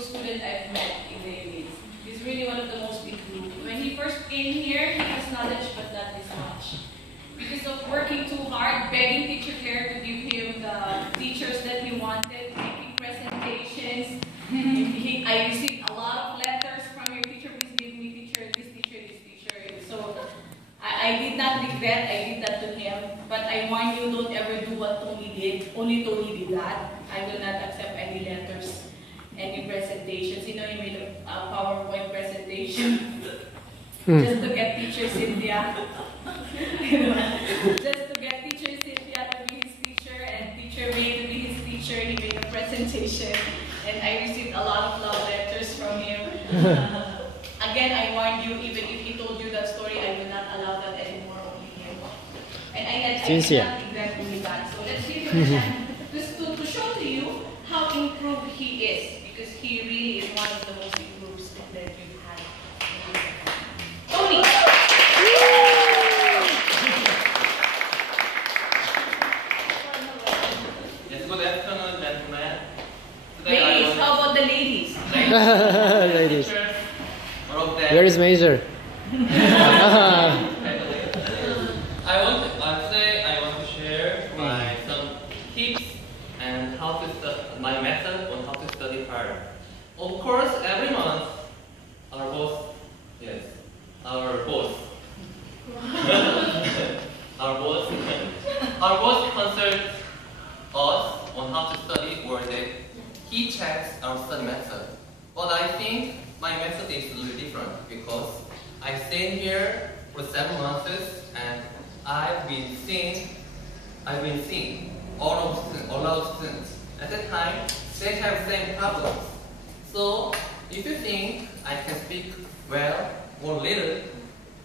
improved student I've met in the elite. He's really one of the most improved. When he first came here, he has knowledge but not this much. Because of working too hard, begging Teacher Claire to give him the teachers that he wanted, making presentations. I received a lot of letters from your teacher, please give me teacher, this teacher, this teacher. So I did not regret, I did that to him. But I warn you, don't ever do what Tony did. Only Tony did that. I will not accept any letters, any presentations. You know, he made a PowerPoint presentation just to get teacher Cynthia. Just to get teacher Cynthia to be his teacher and teacher May to be his teacher. He made a presentation and I received a lot of love letters from him. Again, I warned you, even if he told you that story, I will not allow that anymore. And I did not regret doing that. So let's give him a chance to show to you how improved he is, because he really is one of the most improved students that you've had. Tony! Yes, good afternoon, gentlemen. Ladies, how about the ladies? Ladies. Where is Major? Today I want to share some tips and how to my method on how to study hard. Of course, every month our boss, yes, our boss, our boss consults us on how to study, or he checks our study method. But I think my method is a little different because I stayed here for 7 months and I've been seeing all of students. At that time, they have the same problems. So if you think I can speak well or little,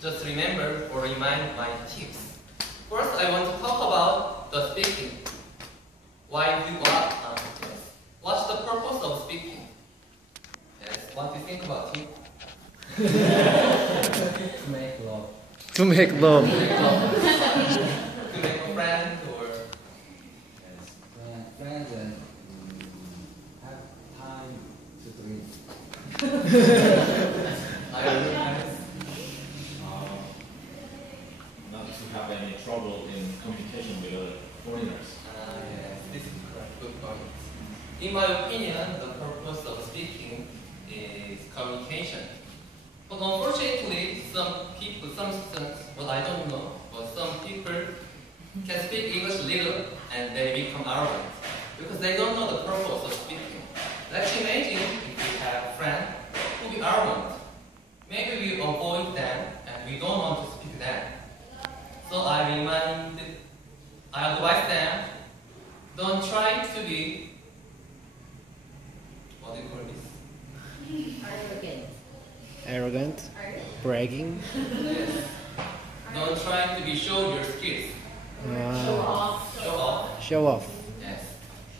just remember or remind my tips. First, I want to talk about the speaking. What's the purpose of speaking? Yes, what do you think about it? To make love. To make love. To make a friend or Yes. Friends and have time to drink. Not to have any trouble in communication with other foreigners. yes, this is correct. Good point. In my opinion, the purpose of speaking is communication. But unfortunately, some students, well, I don't know, but some people can speak English little and they become arrogant because they don't know the purpose of speaking. Let's imagine if we have a friend who be arrogant. Maybe we avoid them and we don't want to speak them. So I advise them, don't try to be, what do you call this? Arrogant. Bragging. Yes. Don't try to be show your skills. Show off. Show off. Show off. Yes.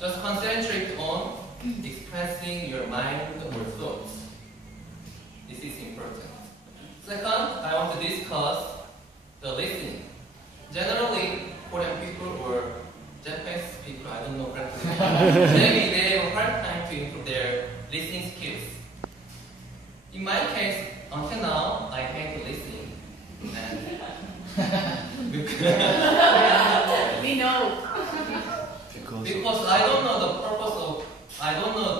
Just concentrate on expressing your mind or thoughts. This is important. Second, I want to discuss the listening. Generally, Korean people or Japanese people, I don't know correctly, maybe they have a hard time to improve their listening skills. In my case, until now, I hate listening. We know. Because I don't know the purpose of, I don't know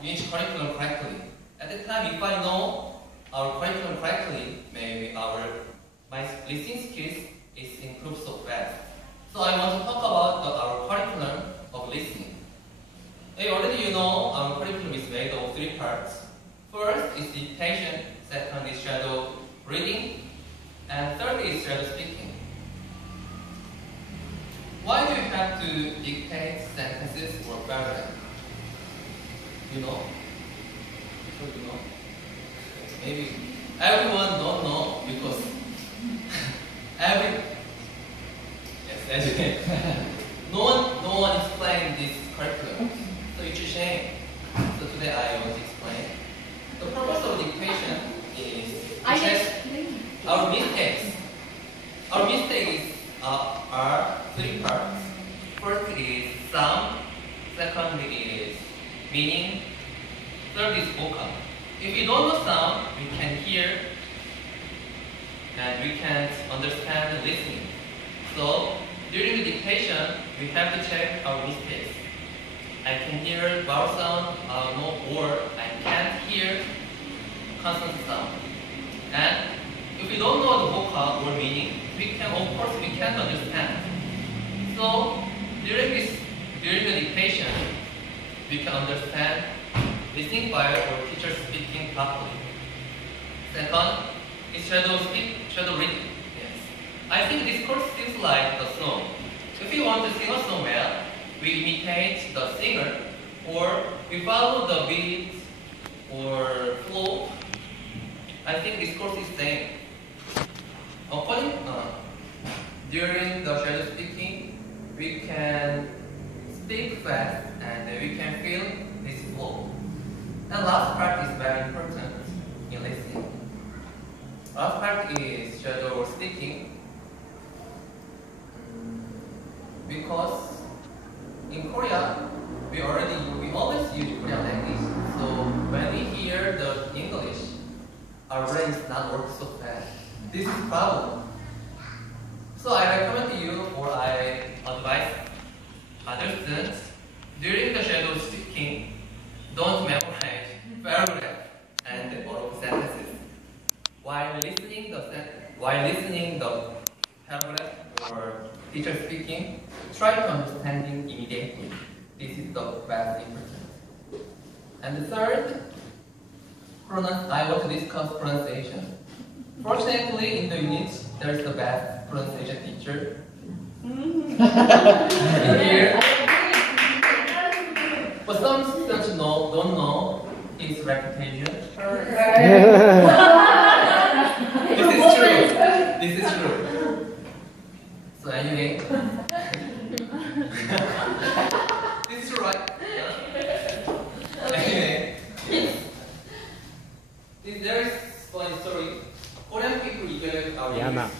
the unit curriculum correctly. At the time, if I know our curriculum correctly, maybe my listening skills is improved so fast. So I want to talk about our curriculum of listening. Already you know our curriculum is made of 3 parts. First is dictation, second is shadow reading, and third is shadow speaking. Why do you have to dictate sentences or paragraphs? You know? So you know? Maybe everyone don't know because no one explained this curriculum. So it's a shame. So today I want to explain. The purpose of dictation is to check our mistakes. Our mistakes are 3 parts. First is sound, second is meaning, Third is vocal. If we don't know sound, we can hear and we can understand the listening. So during the dictation, we have to check our mistakes. I can hear vowel sound, or I can't hear consonant sound. And if we don't know the vocal or meaning, of course we can't understand. So during the dictation, we can understand listening file or teacher speaking properly. Second is shadow reading. Yes. I think this course feels like a song. If you want to sing a song well, we imitate the singer, or we follow the beat or flow. I think this course is same. During the shadow speaking, we can speak fast and we can feel this flow. And last part is very important in listening. Last part is shadow speaking, because in Korea we always use Korean language. So when we hear the English, our brain is not working so fast. This is a problem. So I recommend to you, or I advise other students, during the shadow speaking, don't memorize paragraph and oral sentences. While listening the paragraph or teacher speaking, try to understanding immediately. This is the best important. And the third, I want to discuss pronunciation. Fortunately, in the unit, there is the best pronunciation teacher. Here. But some students don't know his reputation. This is true. So anyway, this is right. Anyway, there is funny story. Korean people evaluate our English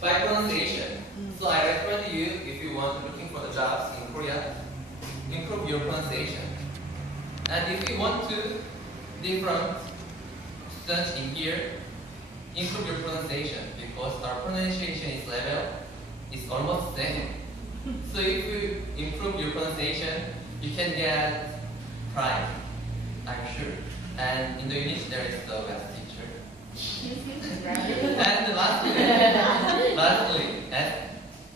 by pronunciation. So I recommend you, if you want looking for the jobs in Korea, improve your pronunciation. And if you want to different students in here, improve your pronunciation, because our pronunciation level is almost same. So if you improve your pronunciation, you can get prize, I'm sure. And in the English there is the best teacher. And lastly,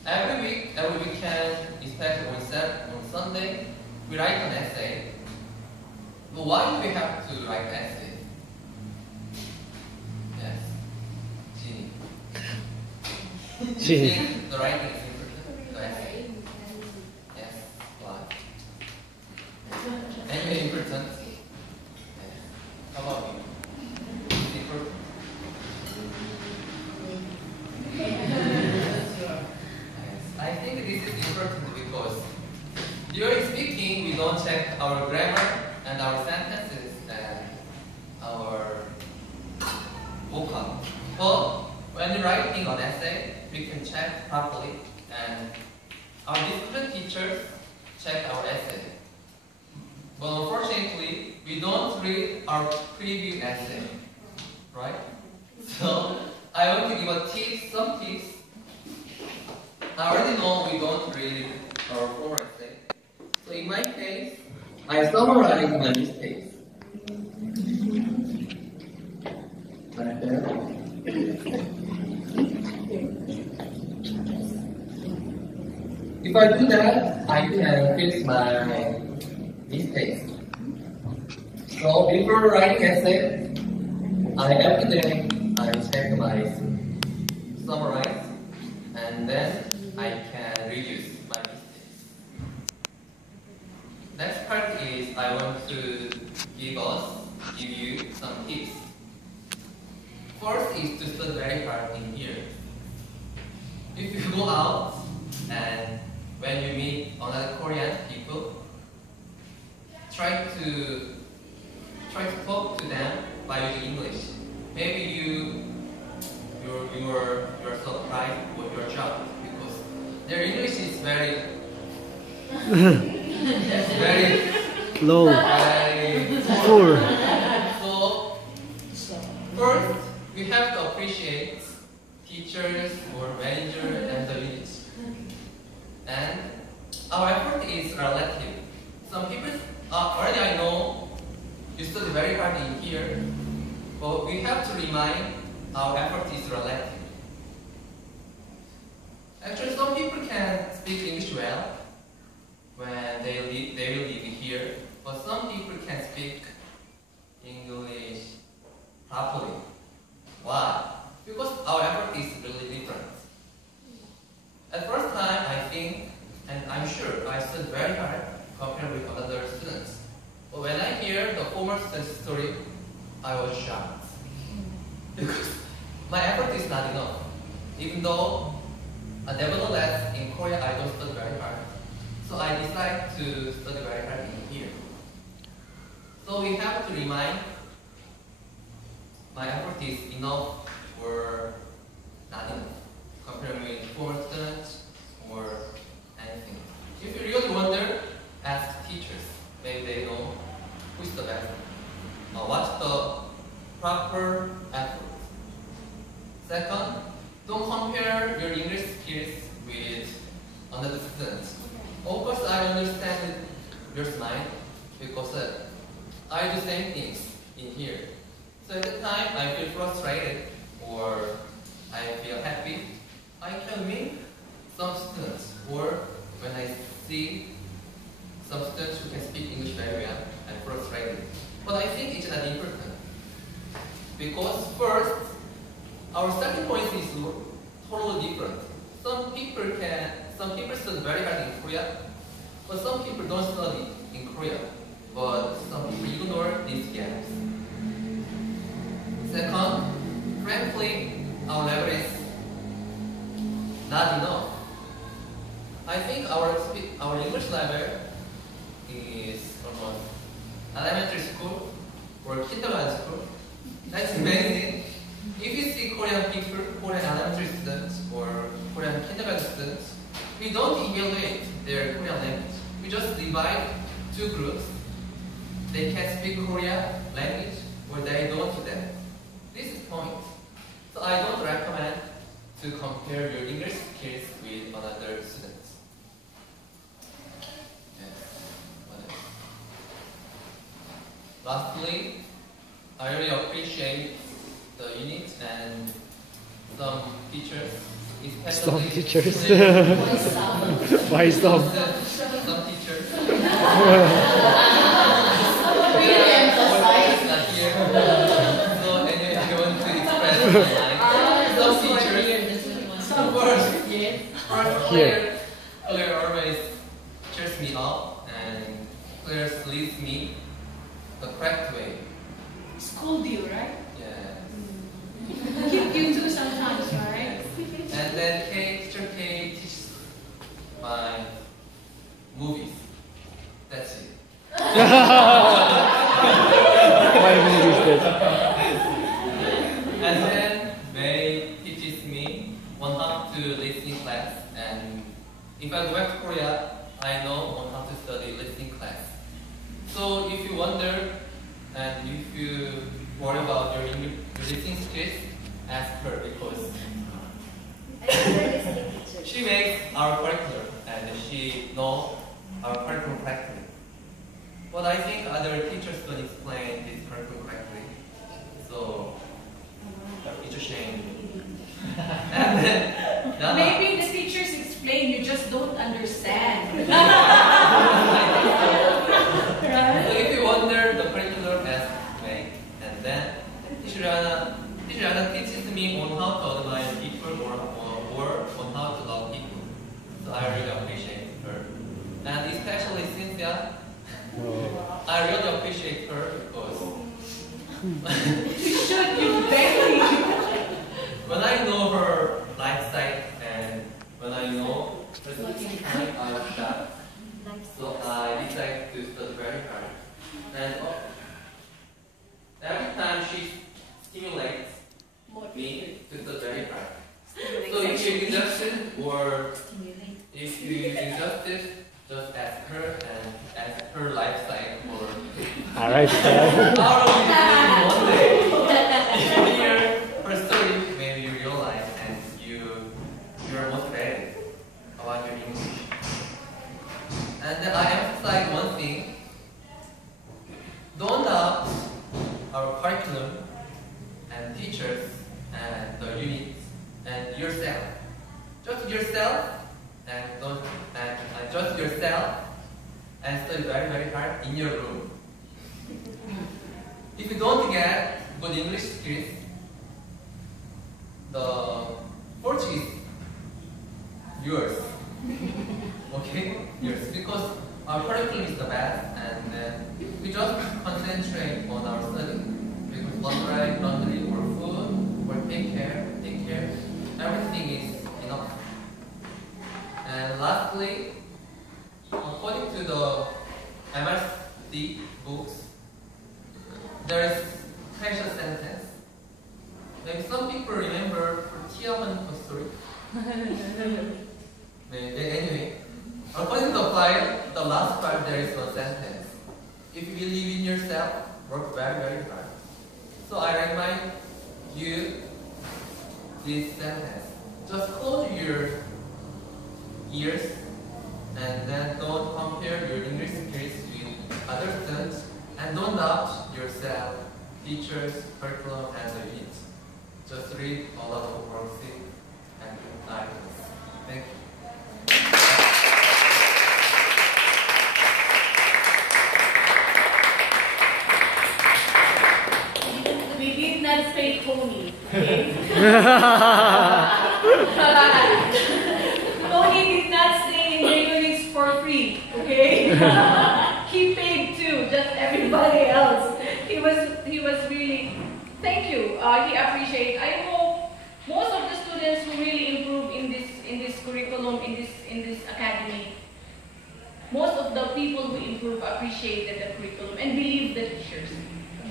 every weekend, especially on Sunday, we write an essay. But why do we have to write an essay? Yes, Ginny. You think the writing is important? The essay? Yes, why? Anyway, important. Yes. How about you? Is it important? Yes. I think this is important because during speaking, we don't check our grammar and our sentences and our vocal. But when you're writing an essay, we can check properly, and our discipline teachers check our essay. But unfortunately, we don't read our preview essay, right? So I want to give some tips. I already know we don't read our former essay. So in my case, I summarize my mistakes. Right there. If I do that, I can fix my mistakes. So before writing essay, every day I check my summarize, and then I can reduce my mistakes. Next part is I want to give you some tips. First is to study very hard in here. If you go out and when you meet another Korean people, try to talk to them by using English. Maybe you're surprised with your job because their English is very low. very Poor. So, first, we have to appreciate teachers or manager and the unit. And our effort is relative. Some people, already I know, you study very hard in here, but we have to remind our effort is relative. Actually, some people can speak English well when they will live here, but some people can speak English properly. Why? Because our effort is really different. At first time, I think, and I'm sure, I studied very hard compared with other students. But when I hear the former student's story, I was shocked. Because my effort is not enough. Even though, nevertheless, in Korea, I don't study very hard. So I decided to study very hard in here. So we have to remind my effort is enough or not enough compared with former students or anything. If you really wonder, ask teachers. Maybe they know who's the best. What's the proper effort. Second, don't compare your English skills with another student. Of course, I understand your mind because I do same things in here. So at the time I feel frustrated or I feel happy, I can meet some students. Or when I see some students who can speak English very well, I'm frustrated. But I think it's not important. Because first, our starting point is totally different. Some people study very hard in Korea, but some people don't study in Korea. But some people ignore these gaps. Second, frankly, our level is not enough. I think our English level is almost elementary school or kindergarten school. That's amazing. If you see Korean people, Korean elementary students or Korean kindergarten students, we don't evaluate their Korean language. We just divide two groups. They can speak Korean language or they don't do that. This is point. So I don't recommend to compare your English skills with another students. Yes. What else? Lastly, I really appreciate the unit and some teachers, especially Some teachers. Why Why some? Some teachers. So anyway, I want to express my mind. Some teachers, some first Claire always cheers me up and Claire leads me the correct way. Scold you, right? Yeah. You do sometimes, right? And then teacher K teaches my movies. That's it. Why movies that? And then May teaches me on how to listening class. And if I go back to Korea, I know on how to study listening class. So if you wonder and if you worry about your listening skills, ask her because she makes our curriculum and she knows our curriculum correctly. But I think other teachers don't explain this curriculum correctly. So it's a shame. And then, Maybe the teachers explain, you just don't understand. So if you wonder the curriculum, ask May. And then teacher Anna teaches me on how to admire people or on how to love people. So I really appreciate her. And especially Cynthia, I really appreciate her because You should, you barely. when I know her lifestyle and when I know her speaking time, I was shocked. So I decided to study very hard. And every time she stimulates me to study very hard. So if you exhausted or if you exhausted, just ask her and ask her lifestyle or Alright, so. How do we do one day? If you hear her story, maybe you realize and you're motivated about your English. And then I emphasize one thing. Don't doubt our curriculum and teachers and the units and yourself. Just yourself and just yourself and study very, very hard in your room. If you don't get good English skills, the fortune is yours. Okay? Yours. Because our curriculum is the best and we just concentrate on our study. Because laundry or food or take care, everything is enough. And lastly, according to the MSD books, there is special sentence. Maybe some people remember Tiaman story. Anyway, according to the file, the last part there is no sentence. If you believe in yourself, work very, very hard. So I remind you this sentence. Just close your ears and then don't compare your English skills with other students and don't doubt yourself, teachers, curriculum, and the units. Just read a lot of worksheets and items. Thank you. We did not say Tony, okay? Tony did not stay in the units for free, okay? He paid too, just everybody else. He was really, thank you. He appreciated. I hope most of the students who really improve in this curriculum, in this academy, most of the people who improve appreciated the curriculum and believe the teachers.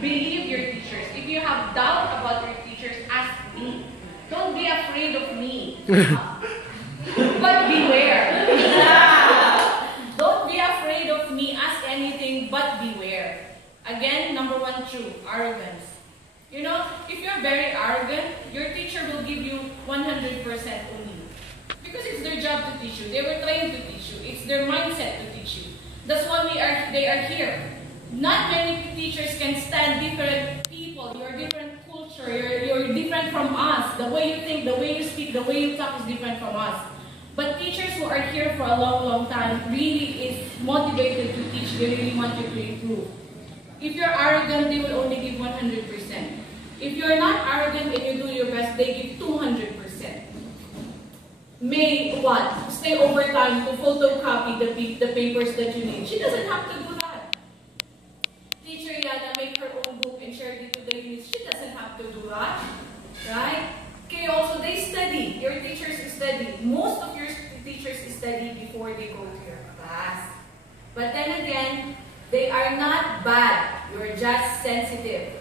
Believe your teachers. If you have doubt about your teachers, ask me. Don't be afraid of me. But beware. Don't be afraid of me. Ask anything, but beware. Again, number one true, arrogance. You know, if you're very arrogant, your teacher will give you 100% only. Because it's their job to teach you. They were trained to teach you. It's their mindset to teach you. That's why they are here. Not many teachers can stand different people. You're different culture. You're different from us. The way you think, the way you speak, the way you talk is different from us. But teachers who are here for a long, long time really is motivated to teach. They really want you to improve. If you're arrogant, they will only give 100%. If you're not arrogant and you do your best, they give 200%. May what? Stay overtime to photocopy the papers that you need. She doesn't have to do that. Teacher Yana make her own book and share it to the units. She doesn't have to do that. Right? Okay, also they study. Your teachers study. Most of your teachers study before they go to your class. But then again, they are not bad. You're just sensitive.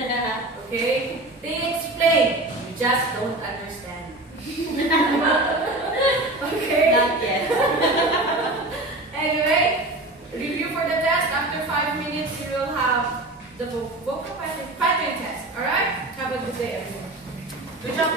Okay? They explain. You just don't understand. Okay? Not yet. Anyway, review for the test. After 5 minutes, you will have the vocal pattern test. Alright? Have a good day, everyone. Good job.